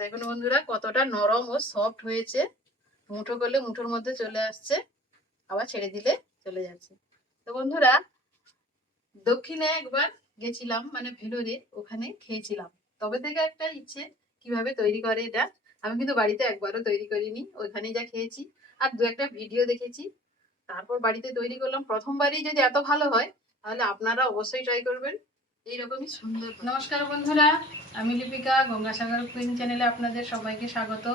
দেখুন বন্ধুরা, কতটা নরম ও সফট হয়েছে। মুঠো করলে মুঠোর মধ্যে চলে আসছে, আবার ছেড়ে দিলে চলে যাচ্ছে। তো বন্ধুরা, দক্ষিণে একবার গেছিলাম মানে ভেলোরে ওখানে খেয়েছিলাম। তবে থেকে একটা ইচ্ছে, কীভাবে তৈরি করে এটা? আমি কিন্তু বাড়িতে একবারও তৈরি করিনি, ওইখানেই যা খেয়েছি। আর দু একটা ভিডিও দেখেছি, তারপর বাড়িতে তৈরি করলাম। প্রথমবারই যদি এত ভালো হয়, তাহলে আপনারা অবশ্যই ট্রাই করবেন। এইরকমই সুন্দর নমস্কার বন্ধুরা, আমি লিপিকা, গঙ্গাসাগর কুইন চ্যানেলে আপনাদের সবাইকে স্বাগত।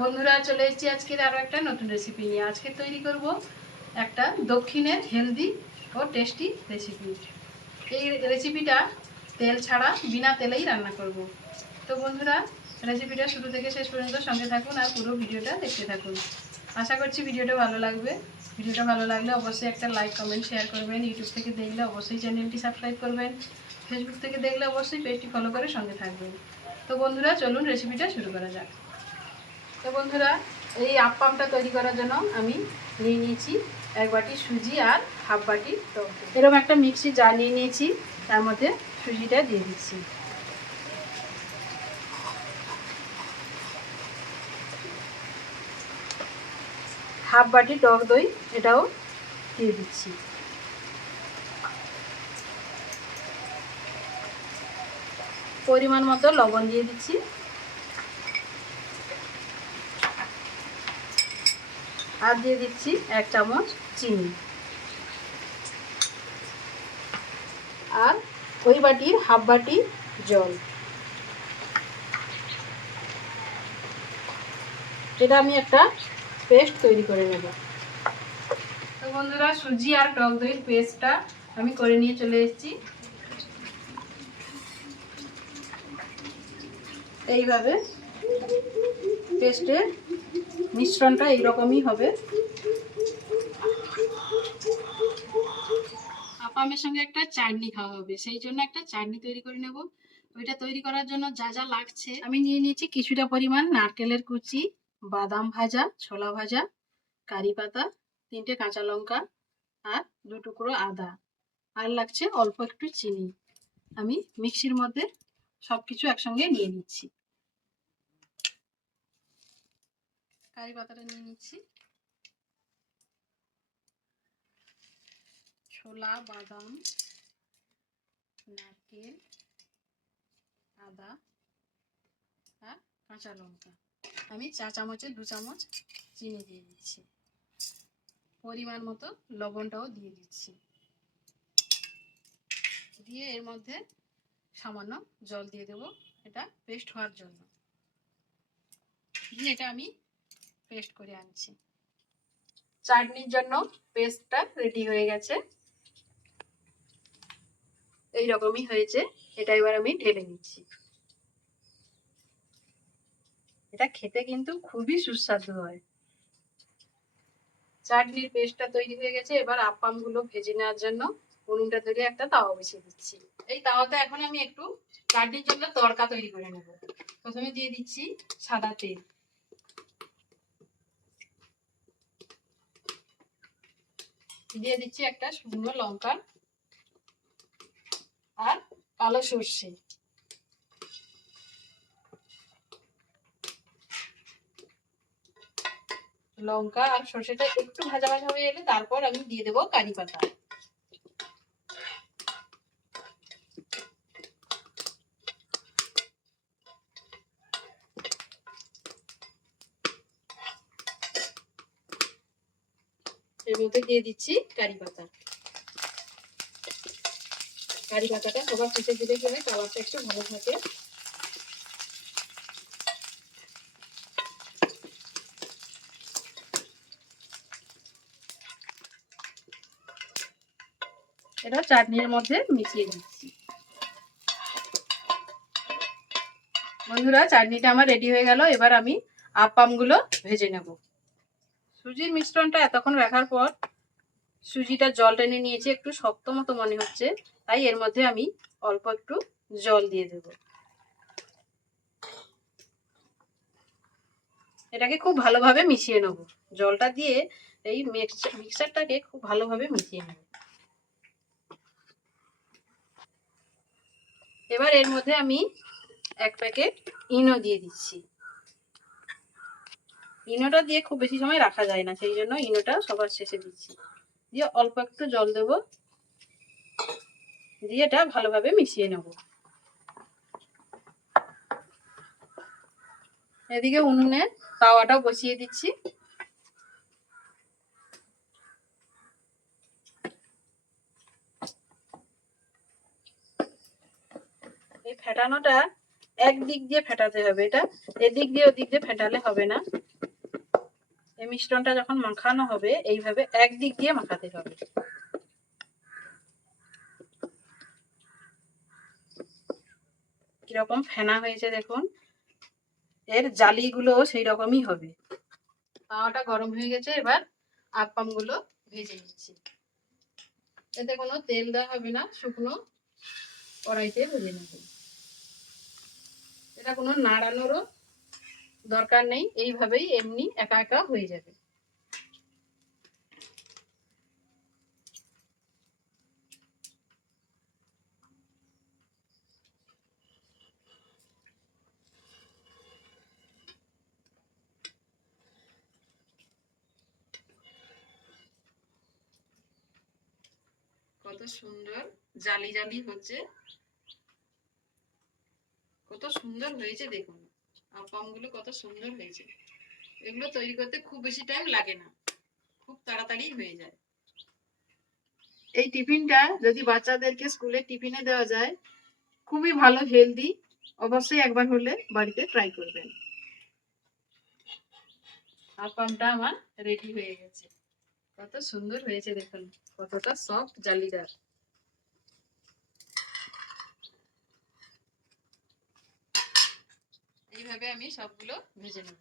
বন্ধুরা, চলে এসেছি আজকের আরও একটা নতুন রেসিপি নিয়ে। আজকে তৈরি করব একটা দক্ষিণের হেলদি ও টেস্টি রেসিপি এই রেসিপিটা তেল ছাড়া বিনা তেলেই রান্না করব। তো বন্ধুরা রেসিপিটা শুরু থেকে শেষ পর্যন্ত সঙ্গে থাকুন আর পুরো ভিডিওটা দেখতে থাকুন। আশা করছি ভিডিওটা ভালো লাগবে। ভিডিওটা ভালো লাগলে অবশ্যই একটা লাইক কমেন্ট শেয়ার করবেন। ইউটিউব থেকে দেখলে অবশ্যই চ্যানেলটি সাবস্ক্রাইব করবেন। ফেসবুক থেকে দেখলে অবশ্যই পেজটি ফলো করে সঙ্গে থাকবেন। তো বন্ধুরা, চলুন রেসিপিটা শুরু করা যাক। তো বন্ধুরা, এই আপ্পামটা তৈরি করার জন্য আমি নিয়ে নিয়েছি এক বাটি সুজি আর হাফ বাটি দই। এরকম একটা মিক্সি জার নিয়ে নিয়েছি, তার মধ্যে সুজিটা দিয়ে দিচ্ছি। হাফ বাটি টক দই এটাও দিয়ে দিচ্ছি। পরিমাণ মতো লবণ দিয়ে দিচ্ছি। আর দিয়ে দিচ্ছি এক চামচ চিনি। আর ওই বাটির হাফ বাটি জল। এটা আমি একটা পেস্ট তৈরি করে নেব। তো বন্ধুরা, সুজি আর টক দইয়ের পেস্টটা আমি করে নিয়ে চলে এসেছি। এইভাবে পেস্টের মিশ্রণটা এইরকমই হবে। আপামের সঙ্গে একটা চাটনি খাওয়া হবে, সেই জন্য একটা চাটনি তৈরি করে নেব। ওইটা তৈরি করার জন্য যা যা লাগছে। আমি নিয়ে নিয়েছি কিছুটা পরিমাণ নারকেলের কুচি, বাদাম ভাজা, ছোলা ভাজা, কারি পাতা, তিনটে কাঁচা লঙ্কা আর দু টুকরো আদা। আর লাগছে অল্প একটু চিনি। আমি মিক্সির মধ্যে সব কিছু একসঙ্গে নিয়ে নিচ্ছি। কারি পাতাটা নিয়ে নিচ্ছি। ছোলা, বাদাম, নারকেল, আদা আর কাঁচা লঙ্কা। আমি চা চামচে, দু চামচ চিনি দিয়ে দিচ্ছি। পরিমাণ মতো লবণটাও দিয়ে দিচ্ছি। দিয়ে এর মধ্যে সামান্য জল দিয়ে দেব। এটা পেস্ট হওয়ার জন্য। দিয়ে এটা আমি পেস্ট করে আনছি। চাটনির জন্য পেস্টটা রেডি হয়ে গেছে। এই রকমই হয়েছে। এটা এবার আমি ঢেলে নিচ্ছি। এটা খেতে কিন্তু খুবই সুস্বাদু হয়। চাটনির পেস্টটা তৈরি হয়ে গেছে। এবার আপ্পামগুলো ভেজে নেওয়ার জন্য উনুনটা ধরে একটা তাওয়া বসিয়ে দিচ্ছি। এই তাওয়াতে এখন আমি একটু চাটনির জন্য তড়কা তৈরি করে নেব। প্রথমে দিয়ে দিচ্ছি সাদা তেল। দিয়ে দিচ্ছি একটা শুকনো লঙ্কা আর কালো সর্ষে। লঙ্কা আর সর্ষেটা একটু ভাজা ভাজা হয়ে এলে তারপর আমি দিয়ে দেবো কারি পাতা। এর মধ্যে দিয়ে দিচ্ছি কারি পাতা। কারি পাতাটা সবার শেষে দিলে কি কালারটা একটু ভালো থাকে। এটা চাটনির মধ্যে মিশিয়ে দিচ্ছি। বন্ধুরা, চাটনিটা আমার রেডি হয়ে গেল। এবার আমি আপামগুলো ভেজে নেব। সুজির মিশ্রণটা এতক্ষণ রাখার পর সুজিটা জল টেনে নিয়েছে, একটু শক্ত মতো মনে হচ্ছে, তাই এর মধ্যে আমি অল্প একটু জল দিয়ে দেব। এটাকে খুব ভালোভাবে মিশিয়ে নেব। জলটা দিয়ে এই মিক্সারটাকে খুব ভালোভাবে মিশিয়ে নেব। এবার এর মধ্যে আমি এক প্যাকেট ইনো দিয়ে দিচ্ছি। ইনোটা দিয়ে খুব বেশি সময় রাখা যায় না, সেই জন্য ইনোটা সবার শেষে দিচ্ছি। দিয়ে অল্প একটু জল দেব। দিয়ে এটা ভালোভাবে মিশিয়ে নেব। এদিকে উনুনে তাওয়াটাও বসিয়ে দিচ্ছি। এই ফেটানোটা একদিক দিয়ে ফেটাতে হবে, এটা এদিক দিয়ে ওদিক দিয়ে ফেটালে হবে না। এই মিশ্রণটা যখন মাখানো হবে, এইভাবে একদিক দিয়ে মাখাতে হবে। কীরকম ফেনা হয়েছে দেখুন। এর জালিগুলো সেই রকমই হবে। তাওয়াটা গরম হয়ে গেছে, এবার আপ্পামগুলো ভেজে নিচ্ছি। এতে কোনো তেল দেওয়া হবে না, শুকনো কড়াইতে ভেজে নেব। এটা কোনো নাড়ানোরও দরকার নেই, এইভাবেই এমনি একা একা হয়ে যাবে। কত সুন্দর জালি জালি হচ্ছে। কত সুন্দর হয়েছে দেখুন। আপামগুলো কত সুন্দর হয়েছে। এগুলো তৈরি করতে খুব বেশি টাইম লাগে না। খুব তাড়াতাড়ি হয়ে যায়। এই টিফিনটা যদি বাচ্চাদেরকে স্কুলে টিফিনে দেওয়া যায়, খুবই ভালো হেলদি অবশ্যই একবার হলে বাড়িতে ট্রাই করবেন। আপামটা আমার রেডি হয়ে গেছে। কত সুন্দর হয়েছে দেখুন, কতটা সফট জালিদার। এইভাবে আমি সবগুলো ভেজে নেব।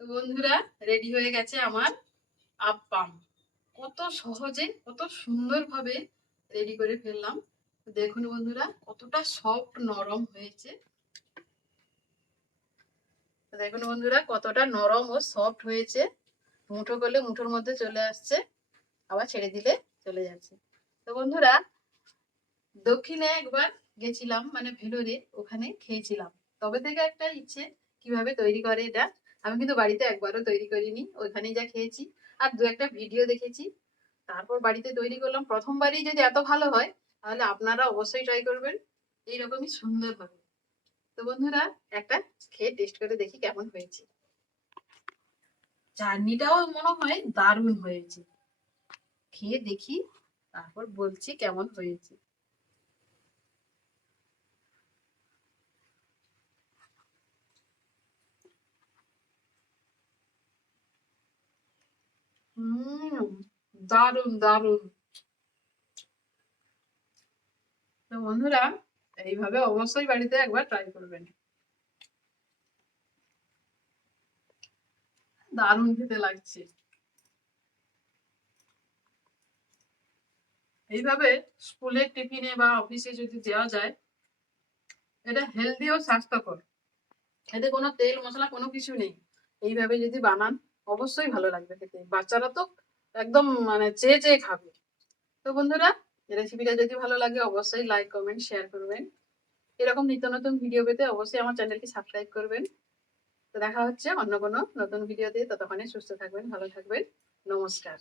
বন্ধুরা রেডি হয়ে গেছে আমার আপ্পাম কত সহজে, কত সুন্দরভাবে রেডি করে ফেললাম। দেখুন বন্ধুরা, কতটা সফট নরম হয়েছে। দেখুন বন্ধুরা, কতটা নরম ও সফট হয়েছে। মুঠো করলে মুঠোর মধ্যে চলে আসছে। আবার ছেড়ে দিলে চলে যাচ্ছে। তো বন্ধুরা, দক্ষিণে একবার গেছিলাম মানে ভেলোরে, ওখানে খেয়েছিলাম। তবে থেকে একটা ইচ্ছে, কীভাবে তৈরি করে এটা? আমি কিন্তু বাড়িতে একবারও তৈরি করিনি, ওইখানেই যা খেয়েছি। আর দু একটা ভিডিও দেখেছি, তারপর বাড়িতে তৈরি করলাম। প্রথমবারই যদি এত ভালো হয়, তাহলে আপনারা অবশ্যই ট্রাই করবেন। এইরকমই সুন্দর হবে। তো বন্ধুরা, একটা খেয়ে টেস্ট করে দেখি কেমন হয়েছে। চাটনিটাও মনে হয় দারুণ হয়েছে। খেয়ে দেখি তারপর বলছি কেমন হয়েছে। দারুণ দারুণ। তো বন্ধুরা, এইভাবে অবশ্যই বাড়িতে একবার ট্রাই করবেন। দারুণ খেতে লাগছে। এইভাবে স্কুলের টিফিনে বা অফিসে যদি দেওয়া যায়, এটা হেলদি ও স্বাস্থ্যকর। এতে কোনো তেল, মশলা কোনো কিছু নেই। এইভাবে যদি বানান, অবশ্যই ভালো লাগবে খেতে। বাচ্চারা তো একদম মানে চেয়ে চেয়ে খাবে। তো বন্ধুরা রেসিপিটা যদি ভালো লাগে, অবশ্যই লাইক কমেন্ট শেয়ার করবেন। এরকম নিত্য নতুন ভিডিও পেতে অবশ্যই আমার চ্যানেলটি সাবস্ক্রাইব করবেন। তো দেখা হচ্ছে অন্য কোনো নতুন ভিডিওতে ততক্ষণে সুস্থ থাকবেন, ভালো থাকবেন। নমস্কার।